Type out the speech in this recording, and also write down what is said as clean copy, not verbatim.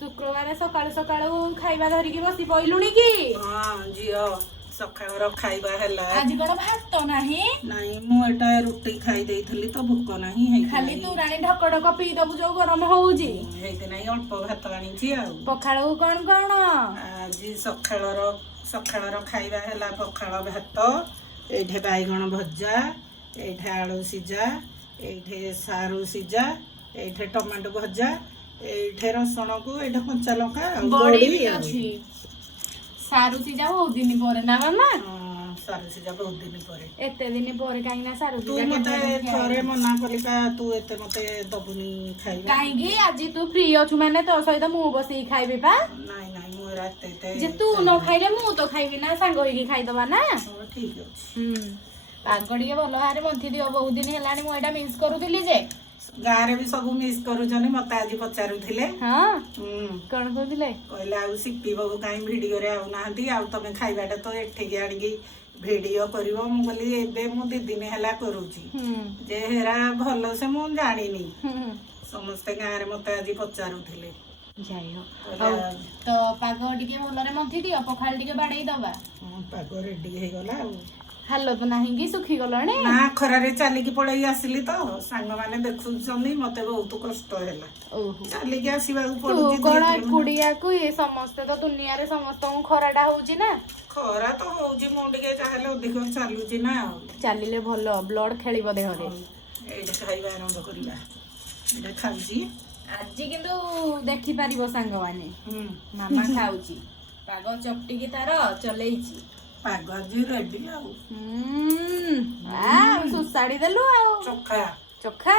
शुक्रवार सकाळू सकाळू खाଇବା धरिकी बसी पइलुनी की हाँ झीओ सकाळर खाଇବା ହେଲା आज कोन भात नाही नहीं मु एटा रुटी खाई देइथली तो भूख नहीं है खाली तू राणी ढक ढक पी दबु जो गरम होउजी हेते नहीं अल्प भात आनीची आ पखाळू कोन आज सकाळर खाଇବା ହେଲା पखाळ भात एठे बाइगण भजा एठे आलू सिजा एठे सारू सिजा एठे टमाटो भजा एठे रसुण को एठे कंचा लंका बड़ी भी अछि सारू सिजा बहुत दिन पर ना मामा सारू सिजा बहुत दिन परे एते दिन पर काई ना सारू तू सिजा मते थरे मना कलिका तू एते मते दबुनी खाइबा काई की आज तू फ्री अछु माने तो सहित मु बसी खाइबे पा नहीं नहीं मु राते ते जे तू न खाइले मु तो खाइबी ना सांग होई खाइ दबा ना ठीक अछि पाग टिके भलो हारे मंथि दियो बहुत दिन हेलानी मु एटा मिस करूतिली जे गारे भी सब मिस करूछनी मते आज पचारुथिले हां कोन कहतिले कहले आ सिप्पी बाबू काई वीडियो रे आउ नाहंती आ तमे खाइबाटा तो एठी के आडगी वीडियो करिवो मु बोली एबे मु दी दिन हेला करूची जे हेरा भलो से मु जानिनी समस्त गारे मते आज पचारुथिले जाई हो तो पाग टिके भलो रे मंथि दियो पखाल टिके बाडई दबा पाग रेडी हे गला हालो तो नाही की सुखी गलणे ना खरारे चाली की पळई आसिली तो सांग माने देखुछनी मते बहुत कष्ट हैला ओहो चाली की आसीबा तू पडुची कोड़ा कुड़िया को ये समस्त तो दुनिया रे समस्त को खराडा होउची ना खरा तो होउची मुंडी के चाहले अधिक चालुची ना चालिले भलो ब्लड खेलिबो देह रे एटा खाइबा आरंभ करिबा एटा खाउची आज किंतु देखि पारिबो सांग माने मामा खाउची पाग चपटी की तार चलेइची पाग जी रेडी आउ आ सुसाड़ी देलु आ चोखा चोखा